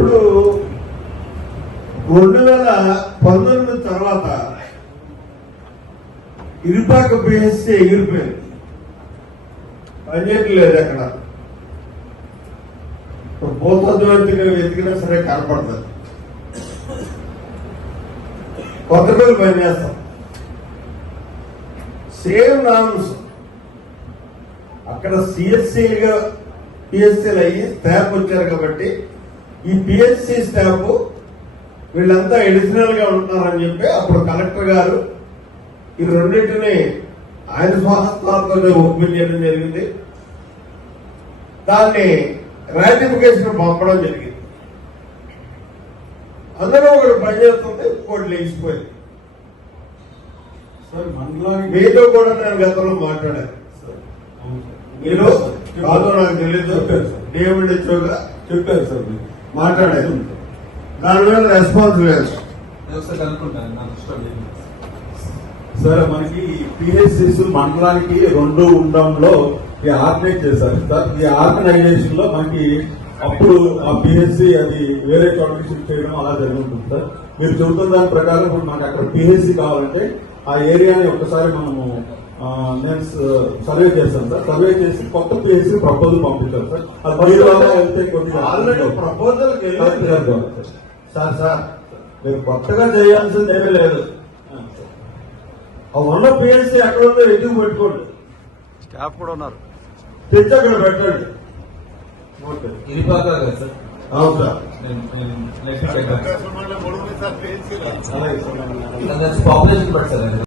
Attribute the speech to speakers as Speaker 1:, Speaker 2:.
Speaker 1: ఇప్పుడు రెండు వేల పంతొమ్మిది తర్వాత ఇరుపాక పిహెచ్సి ఎగిరిపోయింది. పనిచేయట్లేదు అక్కడ. భూతద్వైతిగా వెతికినా సరే కనపడుతుంది కొత్త పేరు పనిచేస్తాం. Same names. అక్కడ సిఎస్సీలుగా పిఎస్సీలు అయ్యి స్టాఫ్ వచ్చారు కాబట్టి ఈ పిఎస్సి స్టాఫ్ వీళ్ళంతా ఎడిషనల్గా ఉంటున్నారని చెప్పి అప్పుడు కలెక్టర్ గారు ఈ రెండింటిని ఆయన స్వహస్తాలతో ఓపెన్ చేయడం జరిగింది. దాన్ని రాటిఫికేషన్ పంపడం జరిగింది. అందరూ ఒకటి పనిచేస్తుంది ఇంకోటి లేచిపోయింది. మీతో కూడా నేను గతంలో మాట్లాడాను. మీరు కాదో నాకు తెలియదు
Speaker 2: చెప్పారు సార్.
Speaker 1: ఇచ్చోగా
Speaker 2: చెప్పారు సార్ మీరు
Speaker 1: మాట్లాడారు దాని మీద రెస్పాన్స్ లేదు.
Speaker 2: సార్ మనకి పిహెచ్సిస్ మండలానికి రెండు ఉండడంలో ఈ ఆర్గనైజ్ చేశారు. సార్ ఈ ఆర్గనైజేషన్లో మనకి అప్పుడు ఆ పిహెచ్సి అది వేరే చోట షిఫ్ట్ చేయడం అలా జరుగుతుంది సార్. మీరు చెబుతున్న దాని ప్రకారం ఇప్పుడు మనకి అక్కడ పిహెచ్సి కావాలంటే ఆ ఏరియాని ఒకసారి మనము నేను సర్వే చేస్తాను సార్. సర్వే చేసి కొత్త పిహెచ్సి ప్రపోజల్ పంపించాను sir.
Speaker 1: Already proposal
Speaker 2: sir. Sir మీరు కొత్తగా చేయాల్సింది ఏమీ లేదు.
Speaker 1: ఆ. ఉన్న పిఎస్సీ ఎక్కడ ఉందో ఎదుగు పెట్టుకోండి?
Speaker 3: స్టాఫ్ కూడా ఉన్నారు.
Speaker 1: తెచ్చి అక్కడ పెట్టండి.
Speaker 2: ఓకే.
Speaker 4: ఇరిపాక కదా సార్.
Speaker 1: అవును సార్.
Speaker 4: Population sir.